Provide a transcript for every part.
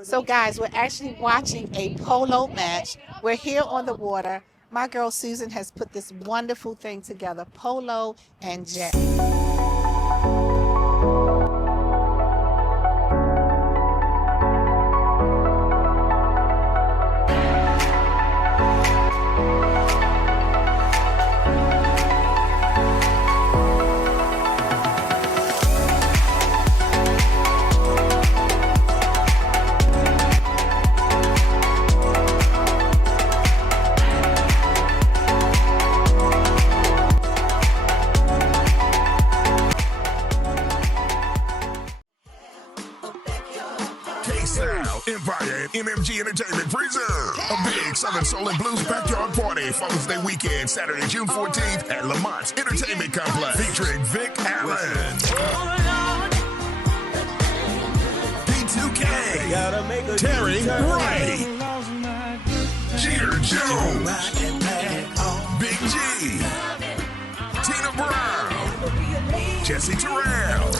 So guys, we're actually watching a polo match. We're here on the water. My girl Susan has put this wonderful thing together, polo and jet. Ksal, Empire, and MMG Entertainment present a big Southern Soul and Blues backyard party Father's Day weekend, Saturday, June 14th at Lamont's Entertainment Complex, featuring Vic Allen, P2K, Terry Ray, Jeter Jones, Big G, Tina Brown, Jesse Terrell,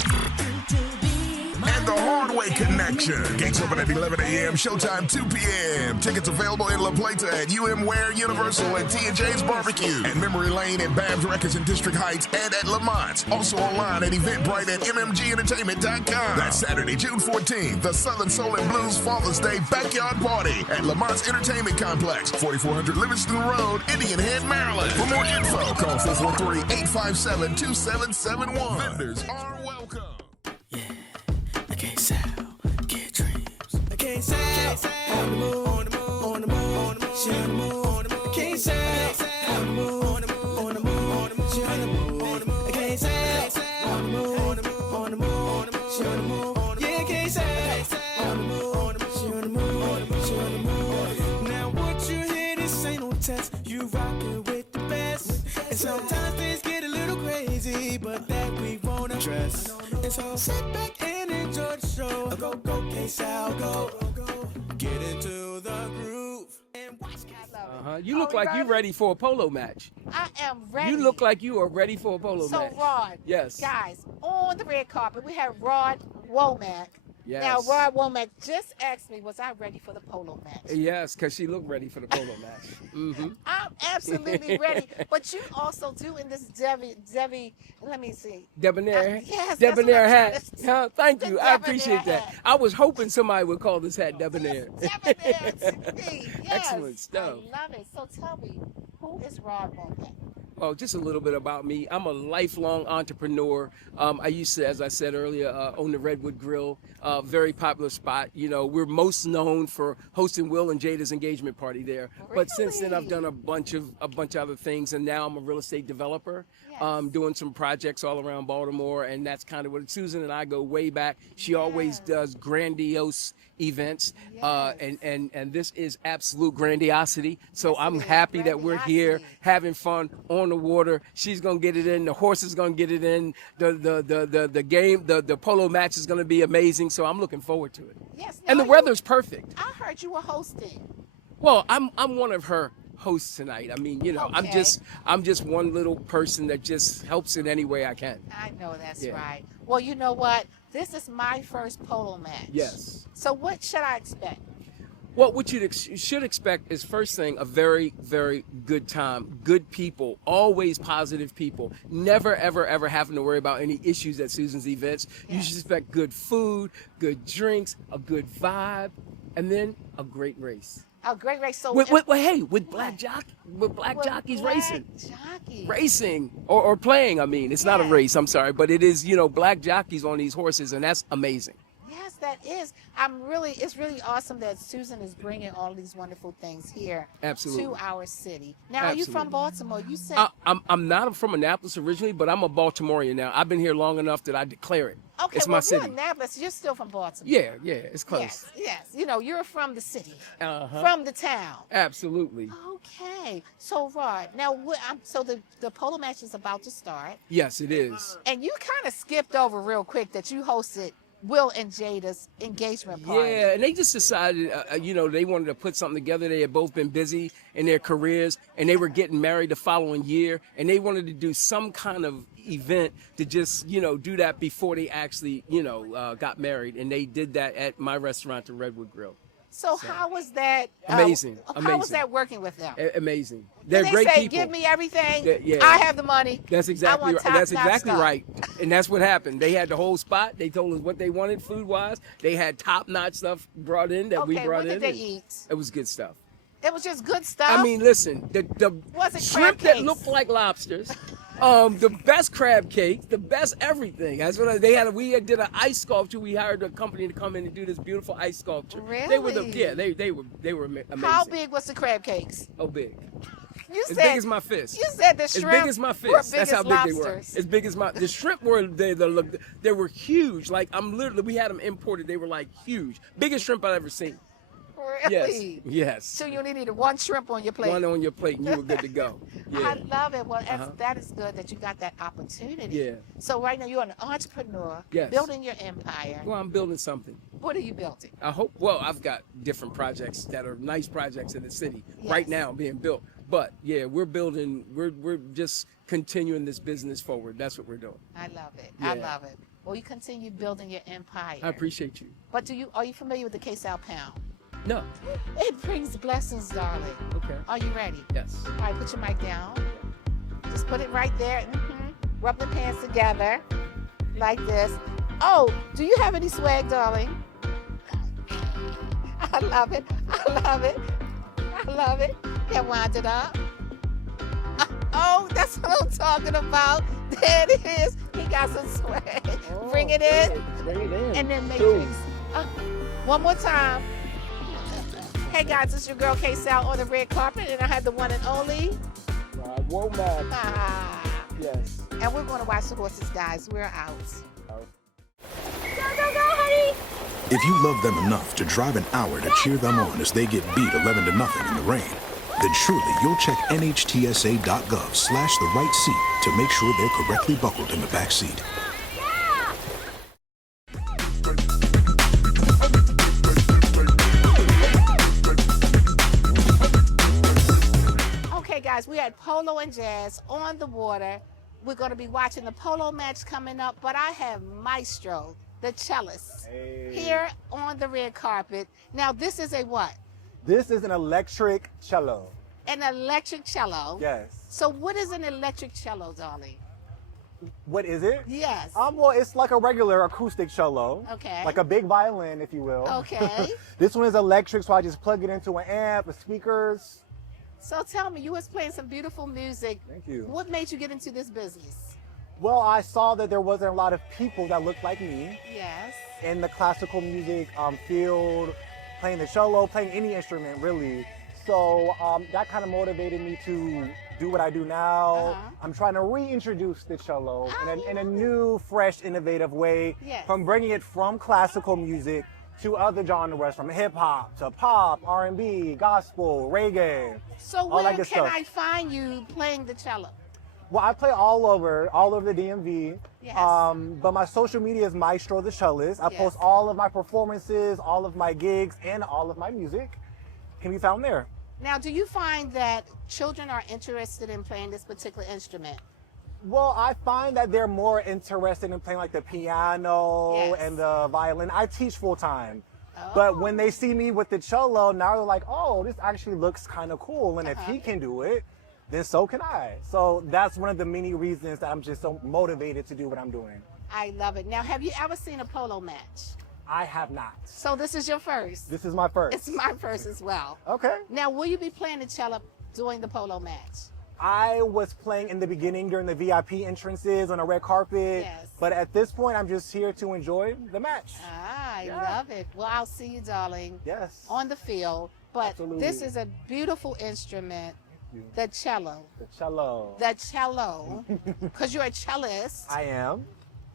and the Hardway Connection. Gates open at 11 a.m., showtime 2 p.m. Tickets available in La Plata at UM Ware, Universal, and T&J's Barbecue, and Memory Lane and Babs Records in District Heights and at Lamont. Also online at Eventbrite at mmgentertainment.com. That's Saturday, June 14th, the Southern Soul and Blues Father's Day Backyard Party at Lamont's Entertainment Complex, 4400 Livingston Road, Indian Head, Maryland. For more info, call 443-857-2771. Vendors are welcome. Ksal, get dreams. Ksal, on the moon, on the moon, on the moon, on the moon, she on the moon, on the moon. Ksal, on the moon, on the moon, on the moon, on the moon, she on the moon, on the moon. Ksal, on the moon, on the moon, on the moon, on the moon, she on the moon. Yeah, Ksal, on the moon, on the moon, she on the moon, on the moon, she on the moon. Now what you hear, this ain't no test. You rockin' with the best, and sometimes things get a little crazy, but that we won't address. And so sit back and enjoy the show. Go, go, Ksal, go. Get into the groove and watch Ksal. You look like you're ready for a polo match. I am ready. You look like you are ready for a polo match. So Rod, Yes. guys, on the red carpet, we have Rod Wac. Yes. Now, Rod Wac just asked me, was I ready for the polo match? Yes, because she looked ready for the polo match. Mm-hmm. I'm absolutely ready. But you also do in this Debbie, let me see. Debonair. Yes, Debonair hat. that's what I'm Huh, thank the you. I debonair appreciate that. hat. I was hoping somebody would call this hat Debonair. Debonair to me. Yes. Excellent stuff. I love it. So tell me, who is Rod Wac? Well, just a little bit about me. I'm a lifelong entrepreneur. I used to, as I said earlier, own the Redwood Grill, very popular spot. You know, we're most known for hosting Will and Jada's engagement party there. But since then, I've done a bunch of other things, and now I'm a real estate developer, doing some projects all around Baltimore, and that's kind of what Susan and I go way back. She always does grandiose events, and this is absolute grandiosity. So I'm happy that we're here having fun on the water. She's gonna get it in. The horse is gonna get it in. The game, the polo match is gonna be amazing. So I'm looking forward to it. Yes. And the weather's perfect. I heard you were hosting. Well, I'm one of her hosts tonight. I mean, you know, Okay. I'm just one little person that just helps in any way I can. I know that's right. Well, you know what? This is my first polo match. Yes. So what should I expect? Well, what you should expect is, first thing, a very, very good time. Good people, always positive people. Never, ever, ever having to worry about any issues at Susan's events. You should expect good food, good drinks, a good vibe, and then a great race. A great race. So With black jockeys racing. Racing or playing, I mean. It's not a race, I'm sorry, but it is, you know, black jockeys on these horses, and that's amazing. Yes, that is. It's really awesome that Susan is bringing all these wonderful things here to our city. Now, are you from Baltimore? You said I'm not from Annapolis originally, but I'm a Baltimorean now. I've been here long enough that I declare it. Okay, it's my city. You're Annapolis. You're still from Baltimore. Yeah, it's close. Yes. You know, you're from the city, from the town. Absolutely. Okay. So, Rod, now, so the polo match is about to start. Yes, it is. And you kind of skipped over real quick that you hosted Will and Jada's engagement party. Yeah, and they just decided, you know, they wanted to put something together. They had both been busy in their careers, and they were getting married the following year, and they wanted to do some kind of event to just, do that before they actually, got married. And they did that at my restaurant, the Redwood Grill. So how was that? Amazing. How was Amazing. that working with them? Amazing. They're Did they great say, people. "Give me everything. Yeah. I have the money." That's I exactly want right. top-notch That's exactly stuff. right. And that's what happened. They had the whole spot. They told us what they wanted food-wise. They had top-notch stuff brought in that we Okay, brought what in. did they and eat? It was good stuff. It was just good stuff. I mean, listen, the Was it shrimp crab that cakes? looked like lobsters, the best crab cake, the best everything. That's what they had. We did an ice sculpture. We hired a company to come in and do this beautiful ice sculpture. They were Really? they were amazing. How big was the crab cakes? Oh, big. You As said big as my fist. You said the As shrimp big as my were fist. big That's as how big they were. lobsters. As big as the shrimp were. They were huge. Like we had them imported. They were like huge, biggest shrimp I've ever seen. Really? Yes. So you only needed one shrimp on your plate. One on your plate and you were good to go. I Yeah. love it. Well, that is good that you got that opportunity. Yeah. So right now you're an entrepreneur, Yes. building your empire. Well, I'm building something. What are you building? I hope. Well, I've got different projects that are nice projects in the city Yes. right now being built. But yeah, we're building. We're just continuing this business forward. That's what we're doing. I love it. I Yeah. love it. Well, you continue building your empire. I appreciate you. But are you familiar with the Ksal pound? No. It brings blessings, darling. Okay. Are you ready? Yes. All right, put your mic down. Just put it right there. Rub the pants together like this. Oh, do you have any swag, darling? I love it. I love it. I love it. Yeah, wind it up. Oh, that's what I'm talking about. There it is. He got some swag. Bring it in. Bring it in. And then Matrix. One more time. Hey guys, it's your girl Ksal on the red carpet, and I have the one and only. Rod Wac. Ah. Yes. And we're going to watch the horses, guys. We're out. Go, honey! If you love them enough to drive an hour to cheer them on as they get beat 11-0 in the rain, then surely you'll check nhtsa.gov/the right seat to make sure they're correctly buckled in the back seat. Okay, guys, we had Polo and Jazz on the water. We're going to be watching the polo match coming up, but I have Maestro the Cellist here on the red carpet. Now, this is a what? This is an electric cello. An electric cello. Yes. So what is an electric cello, darling? What is it? Yes. Well, it's like a regular acoustic cello. Okay. Like a big violin, if you will. Okay. This one is electric, so I just plug it into an amp, the speakers. So tell me, you was playing some beautiful music. Thank you. What made you get into this business? Well, I saw that there wasn't a lot of people that looked like me Yes. in the classical music field, playing the cello, playing any instrument, really. So that kind of motivated me to do what I do now. I'm trying to reintroduce the cello in a new, fresh, innovative way. Yes. From bringing it from classical music to other genres, from hip hop to pop, R&B, gospel, reggae. So all where that can good stuff. I find you playing the cello? Well, I play all over the DMV. Yes. But my social media is Maestro the Cellist. I Yes. post all of my performances, all of my gigs, and all of my music can be found there. Now, do you find that children are interested in playing this particular instrument? Well, I find that they're more interested in playing like the piano Yes. and the violin. I teach full time. Oh. But when they see me with the cello, now they're like, oh, this actually looks kind of cool. And if he can do it, then so can I. So that's one of the many reasons that I'm just so motivated to do what I'm doing. I love it. Now, have you ever seen a polo match? I have not. So this is your first? This is my first. It's my first as well. Okay. Now, will you be playing the cello during the polo match? I was playing in the beginning during the VIP entrances on the red carpet. Yes. But at this point, I'm just here to enjoy the match. I Yeah. love it. Well, I'll see you, darling, Yes. on the field. But Absolutely. this is a beautiful instrument, you. the cello. The cello. The cello, because you're a cellist. I am.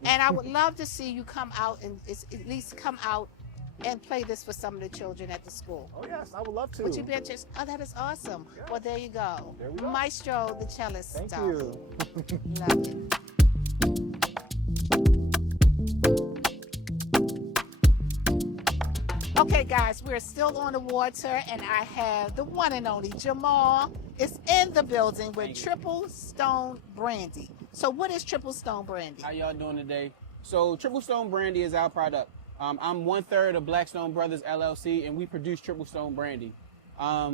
And I would love to see you come out and at least come out and play this for some of the children at the school. Oh, yes, I would love to. Would you be interested? Oh, that is awesome. Yeah. Well, there you go. There we go. Maestro the Cellist. Thank darling. you. Love it. Okay, guys, we're still on the water, and I have the one and only Jamal is in the building with Triple Stone Brandy. So what is Triple Stone Brandy? How y'all doing today? So Triple Stone Brandy is our product. I'm 1/3 of Blackstone Brothers LLC, and we produce Triple Stone Brandy.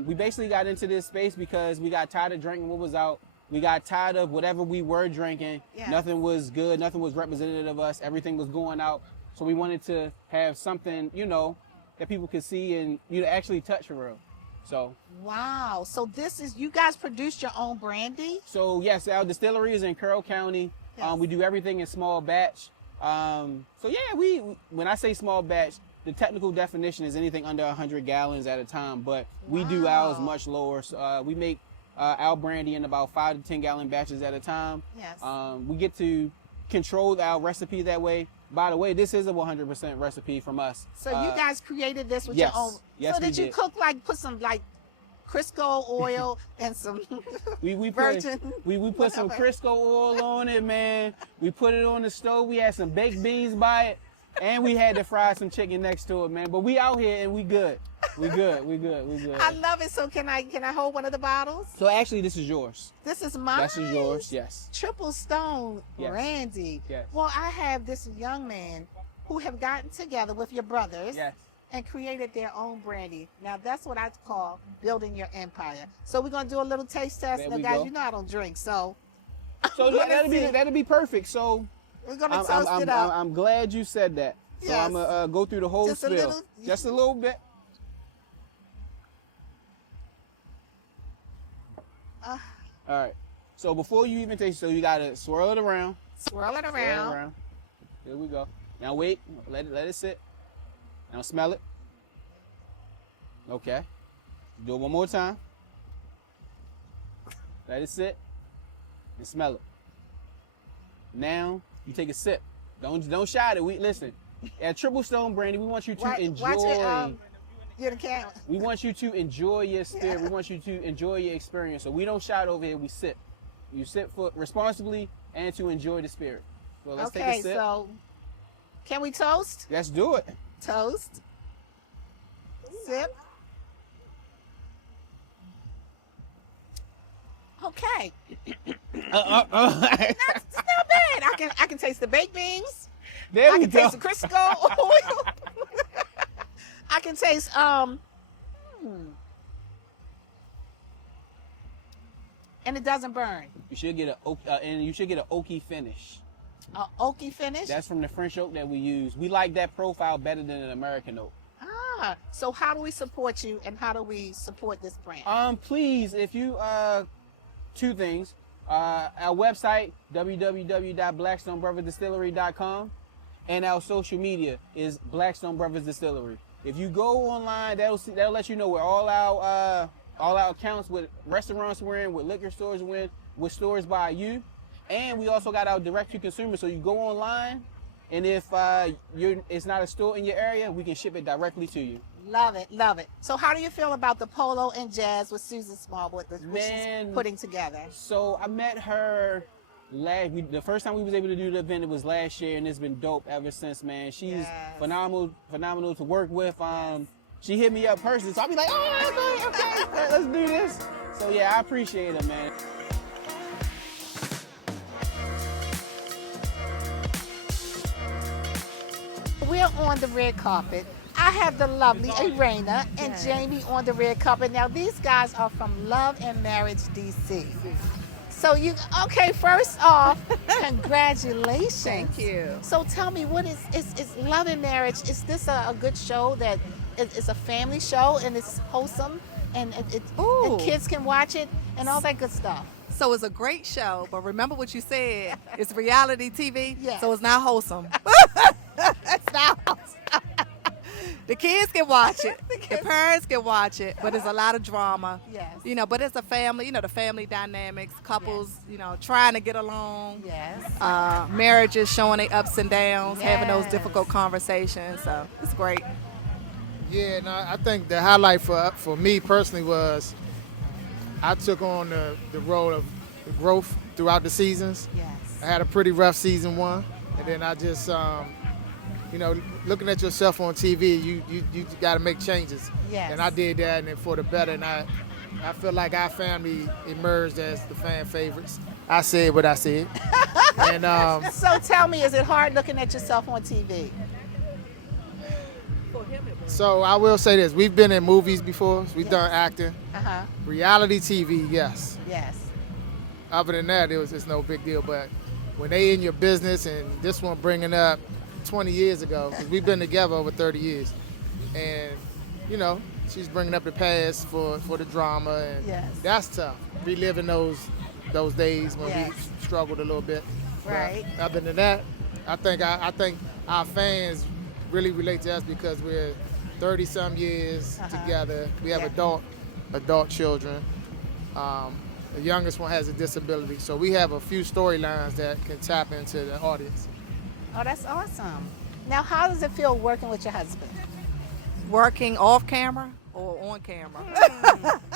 We basically got into this space because we got tired of drinking what was out. We got tired of whatever we were drinking. Yeah. Nothing was good. Nothing was representative of us. Everything was going out. So we wanted to have something, you know, that people could see and actually touch for real. So. Wow. So this is, you guys produced your own brandy? So yes, our distillery is in Carroll County. Yes. We do everything in small batch. So yeah, we when I say small batch, the technical definition is anything under 100 gallons at a time, but we do ours much lower. So, we make our brandy in about 5 to 10 gallon batches at a time. Yes. We get to control our recipe that way. By the way, this is a 100% recipe from us. So you guys created this with yes. your own. Yes, so we did you did. cook put some Crisco oil and some We virgin? put some whatever. Crisco oil on it, man. We put it on the stove. We had some baked beans by it, and we had to fry some chicken next to it, man. But we out here and we good. We good. I love it. So can I hold one of the bottles? So actually, this is yours. This is mine. This is yours. Yes. Triple Stone Yes. Brandy. Yes. Well, I have this young man who have gotten together with your brothers. Yes. And created their own brandy. Now that's what I call building your empire. So we're gonna do a little taste test. There Now, we guys, go. you know I don't drink, so So We're gonna see. that'll be perfect. So we're gonna toast it up. I'm glad you said that. So Yes. I'm gonna go through the whole Just a spiel. little- Just a little bit. All right. So before you even taste, so you gotta swirl it around. Swirl it Swirl it around. around. Here we go. Now wait. Let it sit. Now smell it. Okay. Do it one more time. Let it sit and smell it. Now you take a sip. Don't shout it. Listen. At Triple Stone Brandy, we want you to enjoy. Watch it. You the count. We want you to enjoy your spirit. We want you to enjoy your experience. So we don't shout over here. We sip. You sip for responsibly and to enjoy the spirit. So let's take Okay, a sip. so can we toast? Let's do it. Toast. Sip. Okay. It's not bad. I can taste the baked beans. There I we can go. taste the Crisco oil. I can taste and it doesn't burn. You should get and you should get an oaky finish. A oaky finish. That's from the French oak that we use. We like that profile better than an American oak. So how do we support you and how do we support this brand? Please, if you two things. Our website, www.blackstonebrothersdistillery.com, and our social media is Blackstone Brothers Distillery. If you go online, that'll let you know where all our accounts with restaurants we're in, with liquor stores we're in, with stores by you, and we also got our direct to consumer. So you go online, and if it's not a store in your area, we can ship it directly to you. Love it, love it. So how do you feel about the Polo and Jazz with Susan Smallwood that she's Man. putting together? So I met her the first time we was able to do the event, it was last year, and it's been dope ever since, man. She's Yes. phenomenal to work with. She hit me up personally, so I'll be like, oh, okay, let's do this. So yeah, I appreciate her, man. We're on the red carpet. I have the lovely Irena and Jamie on the red carpet. Now these guys are from Love and Marriage DC. So first off, congratulations. Thank you. So tell me, what is Love and Marriage? Is this a good show that it's a family show and it's wholesome and and kids can watch it and all that good stuff? So it's a great show, but remember what you said. It's reality TV, Yes. so it's not wholesome. It's not wholesome. The kids can watch it. The parents can watch it, but it's a lot of drama. Yes. But it's a family, the family dynamics, couples, trying to get along. Yes. Marriages showing their ups and downs, having those Yes. difficult conversations. So it's great. Yeah, no, I think the highlight for me personally was I took on the role of growth throughout the seasons. Yes. I had a pretty rough season one, and then I just, looking at yourself on TV, you got to make changes. Yes. And I did that, and then for the better. And I feel like our family emerged as the fan favorites. I said what I said. And So tell me, is it hard looking at yourself on TV? so I will say this: we've been in movies before. We've done acting, Uh-huh. reality TV, yes. Yes. Other than that, it's no big deal. But when they in your business, and this one bringing up 20 years ago, 'cause we've been together over 30 years, and you know, she's bringing up the past for the drama, and Yes. that's tough. Reliving those days when Yes. we struggled a little bit. But Right. other than that, I think our fans really relate to us because we're 30-some years together. We have Yeah. adult children. The youngest one has a disability, so we have a few storylines that can tap into the audience. Oh, that's awesome. Now, how does it feel working with your husband? Working off camera or on camera?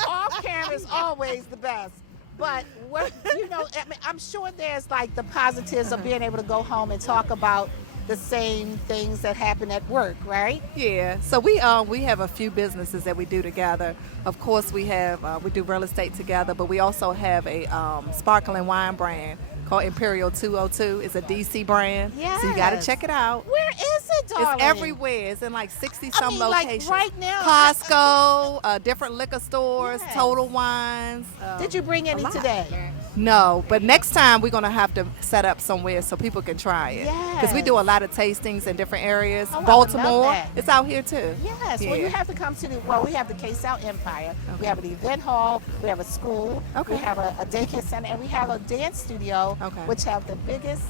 Off camera is always the best. But what you know, I mean, I'm sure there's like the positives of being able to go home and talk about the same things that happen at work, right? Yeah. So we have a few businesses that we do together. Of course, we do real estate together, but we also have a sparkling wine brand called Imperial 202. It's a DC brand. Yes. So you got to check it out. Where is it, darling? It's everywhere. It's in like 60-some I mean, like, locations. right now, Costco, different liquor stores, Yes. Total Wines. Did you bring any lot. today? No, but next time we're going to have to set up somewhere so people can try it. Because we Yes. do a lot of tastings in different areas. Oh, I would Baltimore, love that. it's out here too. Yes. Yeah. Well, you have to come to we have the Ksal Empire. We have an event hall. We have a school. Okay. We have a daycare center, and we have a dance studio, Okay. which have the biggest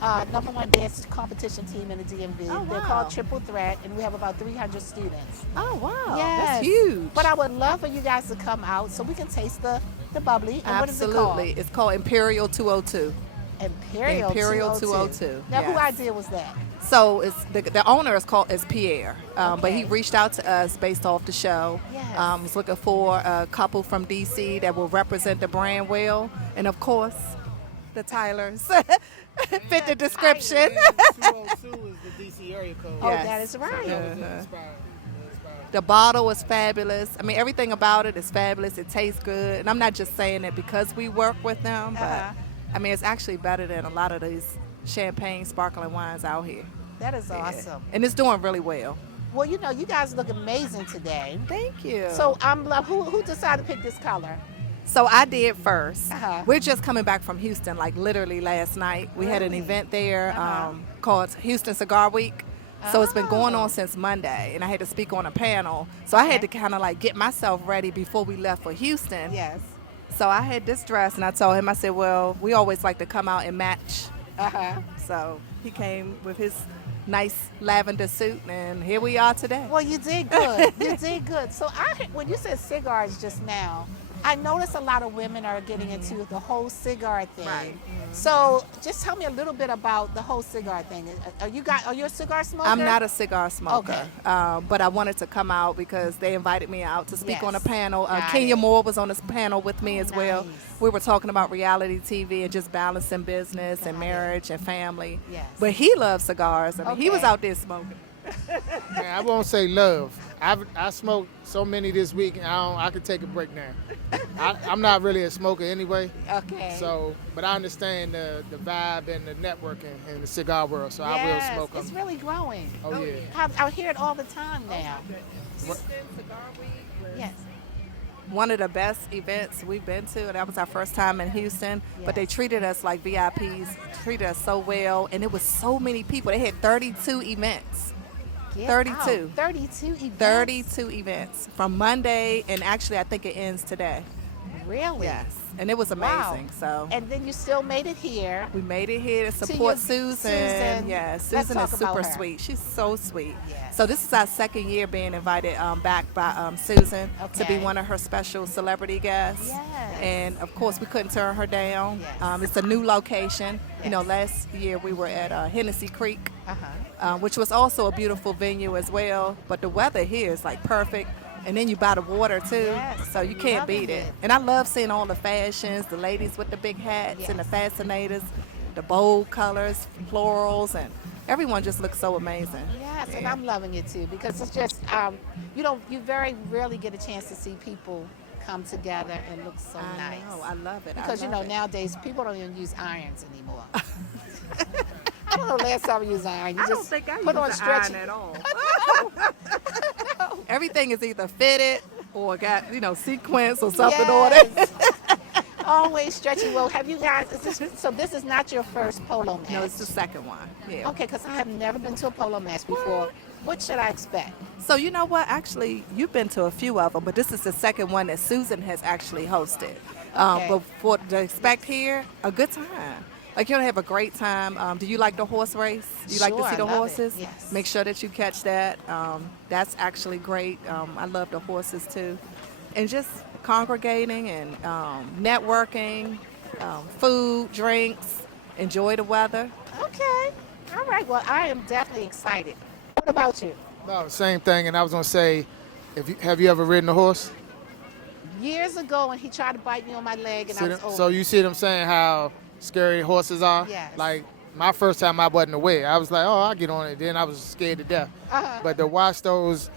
#1 dance competition team in the DMV. Oh, They're wow. called Triple Threat, and we have about 300 students. Oh, wow. Yes. That's huge. But I would love for you guys to come out so we can taste the bubbly. And what is it called? Absolutely. It's called Imperial 202. Imperial, Imperial 202. 202, Now, who yes. idea was that? So it's the owner is Pierre, but he Okay. reached out to us based off the show. Yes. Was looking for a couple from DC that will represent the brand well, and of course, the Tylers fit the description. And 202 is the DC area code. Oh, Yes. that is right. That was Uh-huh. inspired. The bottle is fabulous. I mean, everything about it is fabulous. It tastes good, and I'm not just saying it because we work with them, but Uh-huh. I mean, it's actually better than a lot of these champagne sparkling wines out here. That is Yeah. awesome. And it's doing really well. Well, you know, you guys look amazing today. Thank you. So who decided to pick this color? So I did first. Uh-huh. We're just coming back from Houston, like literally last night. We had an Really? event there Uh-huh. called Houston Cigar Week. So it's been going Oh. on since Monday, and I had to speak on a panel. So I had to Okay. kind of like get myself ready before we left for Houston. Yes. So I had this dress, and I told him, I said, well, we always like to come out and match. Uh-huh. So he came with his nice lavender suit, and here we are today. Well, you did good. You did good. So when you said cigars just now, I noticed a lot of women are getting into the whole cigar thing. Right. So just tell me a little bit about the whole cigar thing. Are you a cigar smoker? I'm not a cigar smoker, Okay. but I wanted to come out because they invited me out to speak on a Yes. panel. Got Kenya it. Moore was on this panel with me as well. Nice. We were talking about reality TV and just balancing business and Got it. marriage and family. Yes. But he loves cigars. I mean, he was Okay. out there smoking. Man, I won't say love. I smoked so many this week, and I could take a break now. I'm not really a smoker anyway. Okay. So, but I understand the vibe and the networking in the cigar world, so I will Yes, smoke them. it's really growing. Oh yeah. I hear it all the time now. Yes. One of the best events we've been to, and that was our first time in Houston, but they Yes. treated us like VIPs, treated us so well, and it was so many people. They had 32 events. Get 32. out. 32 events. 32 events from Monday, and actually I think it ends today. Really? Yes, and it was Wow. amazing. So And then you still made it here. we made it here to To support your- Susan. Susan. Yes, Let's Susan talk is about super her. sweet. She's so sweet. Yes. So this is our second year being invited back by Susan to be Okay. one of her special celebrity guests. Yes. And of course we couldn't turn her down. Yes. It's a new location. You know, Yes. last year we were at Hennessy Creek. Uh-huh. Which was also a beautiful venue as well. But the weather here is like perfect. And then you buy the water too, Yes, so you can't loving beat it. it. And I love seeing all the fashions, the ladies with the big hats and the Yes. fascinators, the bold colors, florals, and everyone just looks so amazing. Yes, and Yeah. I'm loving it too because it's just you very rarely get a chance to see people come together and look so nice. I know, I love it. Because I you love know it. nowadays people don't even use irons anymore. I don't know last time I used an iron. You I don't just think I put use on the stretchy. iron at all. Everything is either fitted or got, sequence or something on it. Yes. Always stretchy. Well, have you guys? So this is not your first polo match. No, it's the second one. Yeah. Okay, because I have never been to a polo match before. What should I expect? So you know what? Actually, you've been to a few of them, but this is the second one that Susan has actually hosted. Okay. But for to expect here, a good time. Like you'll have a great time. Do you like the horse race? Do you like to Sure, see the I love it, horses? yes. Make sure that you catch that. That's actually great. I love the horses too, and just congregating and networking, food, drinks. Enjoy the weather. Okay. All right. Well, I am definitely excited. What about you? No, same thing. And I was gonna say, have you ever ridden a horse? Years ago, when he tried to bite me on my leg, and I was over. So you see them saying how scary horses are? Yes. Like my first time, I wasn't aware. I was like, oh, I'll get on it. Then I was scared to death. Uh-huh. But to watch those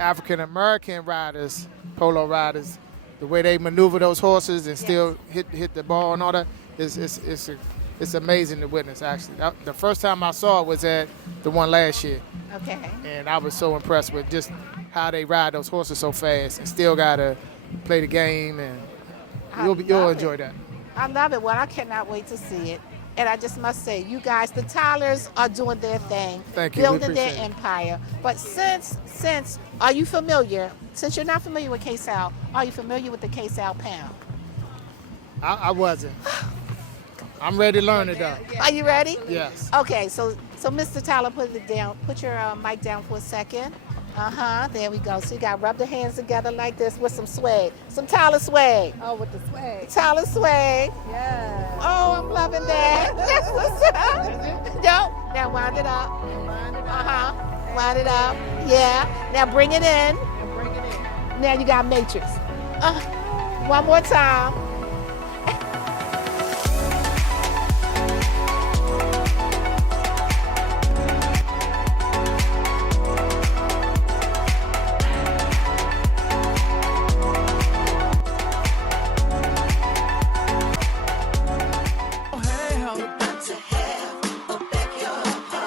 African American riders, polo riders, the way they maneuver those horses and still hit the ball and all that, it's amazing to witness. Actually, the first time I saw it was at the one last year, Okay. and I was so impressed with just how they ride those horses so fast and still gotta play the game, and you'll enjoy that. I love it. Well, I cannot wait to see it. And I just must say, you guys, the Tylers are doing their thing, Thank you. We building their appreciate it. empire. But since, are you familiar? Since you're not familiar with Ksal, are you familiar with the Ksal pound? I wasn't. I'm ready to learn it though. Are you ready? Yes. Okay, so Mr. Tyler, put it down. Put your mic down for a second. There we go. So you got to rub the hands together like this with some swag. Some Tyler swag. Oh, with the swag. Tyler swag. Yeah. Oh, I'm loving that. That's what's up. No, now wind it up. Wind it up. Yeah. Now bring it in. Now you got matrix. One more time.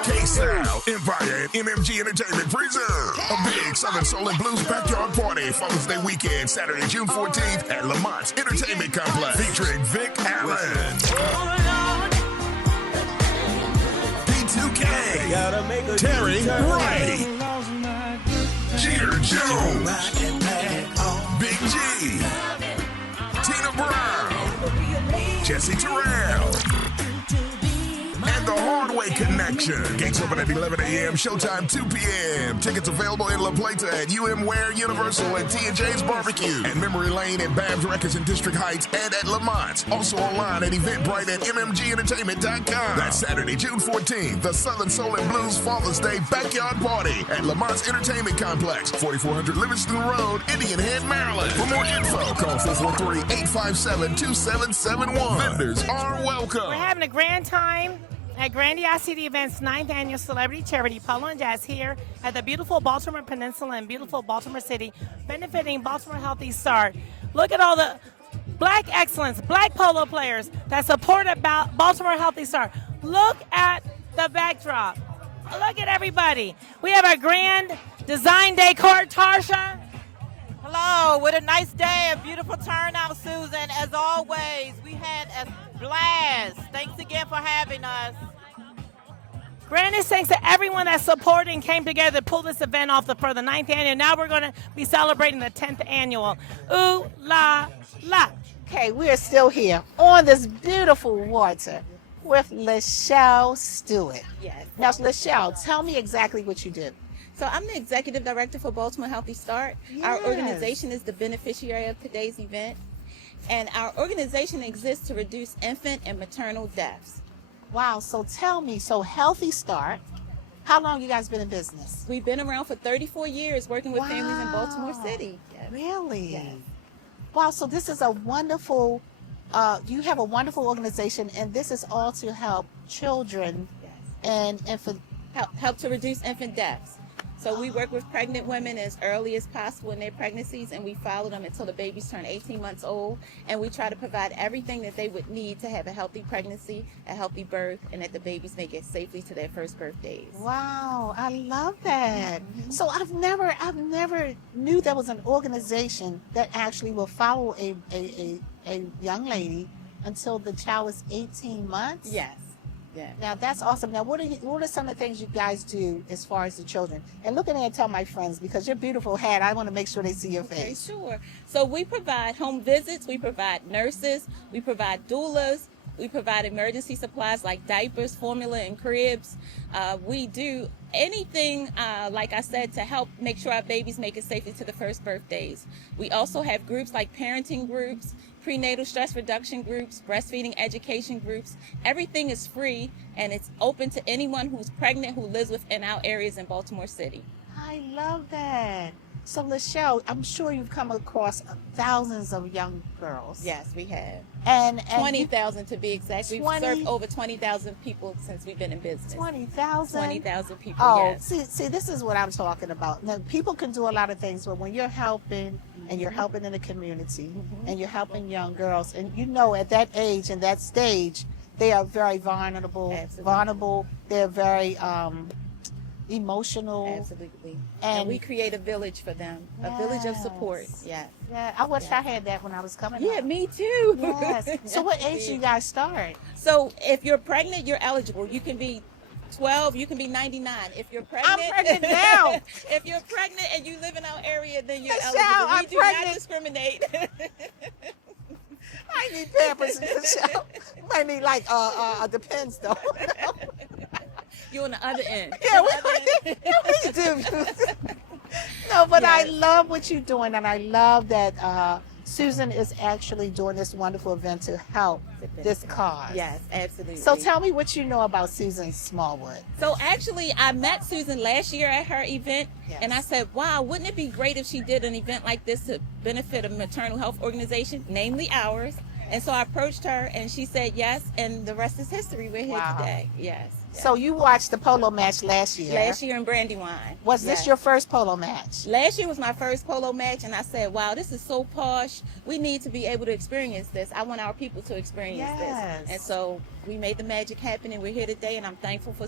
Ksal, Empire, and MMG Entertainment present a big Southern Soul and Blues backyard party Father's Day weekend, Saturday, June 14th at Lamont Entertainment Complex, featuring Vic Allen, P2K, Terry Ray, Jeter Jones, Big G, Tina Brown, Jesse Terrell, and the Hardway Connection. Gates open at 11 a.m., showtime 2 p.m. Tickets available in La Plata at UM Ware, Universal, and T&J's Barbecue, and Memory Lane at Babs Records in District Heights and at Lamont. Also online at Eventbrite at mmgentertainment.com. That's Saturday, June 14th, the Southern Soul and Blues Father's Day Backyard Party at Lamont's Entertainment Complex, 4400 Livingston Road, Indian Head, Maryland. For more info, call 443-857-2771. Vendors are welcome. We're having a grand time at Grandiosity Events' 9th Annual Celebrity Charity Polo and Jazz here at the beautiful Baltimore Peninsula and beautiful Baltimore City, benefiting Baltimore Healthy Start. Look at all the black excellence, black polo players that support about Baltimore Healthy Start. Look at the backdrop. Look at everybody. We have our grand design decor. Tarsha. Hello, what a nice day, a beautiful turnout, Susan. As always, we had a blast. Thanks again for having us. Grandest thanks to everyone that supported and came together to pull this event off for the 9th annual. Now we're going to be celebrating the 10th annual. Ooh la la. Okay, we are still here on this beautiful water with Lachelle Stewart. Yes. Now, Lachelle, tell me exactly what you do. So I'm the executive director for Baltimore Healthy Start. Our Yes. organization is the beneficiary of today's event. And our organization exists to reduce infant and maternal deaths. Wow, so tell me, so Healthy Start, how long you guys been in business? We've been around for 34 years working with families in Baltimore Wow. City. Yes. Really? Yes. Wow, so this is a wonderful, you have a wonderful organization, and this is all to help children Yes. and infant. Help to reduce infant deaths. So we work with pregnant women as early as possible in their pregnancies, and we follow them until the babies turn 18 months old. And we try to provide everything that they would need to have a healthy pregnancy, a healthy birth, and that the babies may get safely to their first birthdays. Wow, I love that. So I've never knew there was an organization that actually will follow a young lady until the child is 18 months. Yes. Yeah. Now that's awesome. Now what are some of the things you guys do as far as the children? And look at there and tell my friends, because your beautiful hat, I want to make sure they see your Okay, face. sure. So we provide home visits, we provide nurses, we provide doulas, we provide emergency supplies like diapers, formula, and cribs. We do anything, like I said, to help make sure our babies make it safely to the first birthdays. We also have groups like parenting groups, prenatal stress reduction groups, breastfeeding education groups. Everything is free, and it's open to anyone who's pregnant who lives within our areas in Baltimore City. I love that. So Lachelle, I'm sure you've come across thousands of young girls. Yes, we have. And 20,000 to be exact. We've 20 served over 20,000 people since we've been in business. 20,000? 20,000 people, Oh, yes. see, this is what I'm talking about. Now, people can do a lot of things, but when you're helping, and you're helping in the community, and you're helping young girls, and you know at that age and that stage, they are very vulnerable. Absolutely. They're very emotional. Absolutely. And And we create a village for them, a village of support. Yes. Yeah, I wish I had that when I was coming Yeah, up. me too. Yes. So what age do you guys start? So if you're pregnant, you're eligible. You can be 12, you can be 99. If you're pregnant, I'm pregnant now. If you're pregnant and you live in our area, then you're Michelle, eligible. We I'm do pregnant. not discriminate. I need Pampers, Michelle. You might need like Depends though. You're on the other end. Yeah, we do. No, but I love what you're doing, and I love that Susan is actually doing this wonderful event to help this cause. Yes, absolutely. So tell me what you know about Susan Smallwood. So actually, I met Susan last year at her event, Yes. and I said, wow, wouldn't it be great if she did an event like this to benefit a maternal health organization, namely ours? And so I approached her, and she said yes, and the rest is history. We're here Wow. today. Yes. So you watched the polo match last year. Last year in Brandywine. Was this Yes. your first polo match? Last year was my first polo match, and I said, wow, this is so posh. We need to be able to experience this. I want our people to experience Yes. this. And so we made the magic happen, and we're here today, and I'm thankful for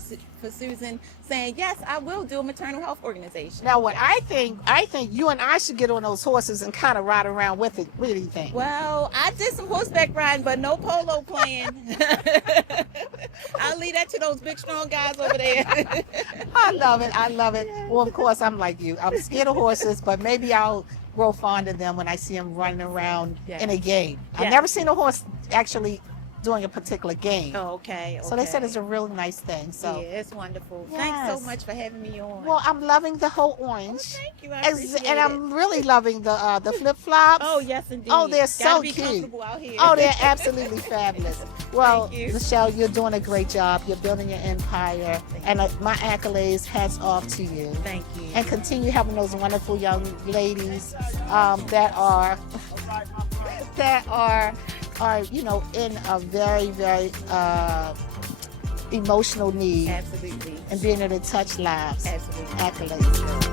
Susan saying, yes, I will do a maternal health organization. Now, what I think you and I should get on those horses and kind of ride around with it. What do you think? Well, I did some horseback riding, but no polo playing. I'll leave that to those big, strong guys over there. I love it. I love it. Well, of course, I'm like you. I'm scared of horses, but maybe I'll grow fond of them when I see them running around in a game. I've Yes. never seen a horse actually doing a particular game. Oh, okay. So they said it's a really nice thing. So yeah, it's wonderful. Thanks Yes. so much for having me on. well, I'm loving the whole orange. Thank you. I As- appreciate and it. I'm really loving the flip flops. Oh, yes, indeed. Oh, they're Gotta so be cute. comfortable out here. Oh, they're absolutely fabulous. Well, Thank you. Michelle, you're doing a great job. You're building your empire. And my accolades, hats off to you. Thank you. And continue having those wonderful young ladies that are in a very, very emotional need. Absolutely. And being able to touch lives. Absolutely. Accolades.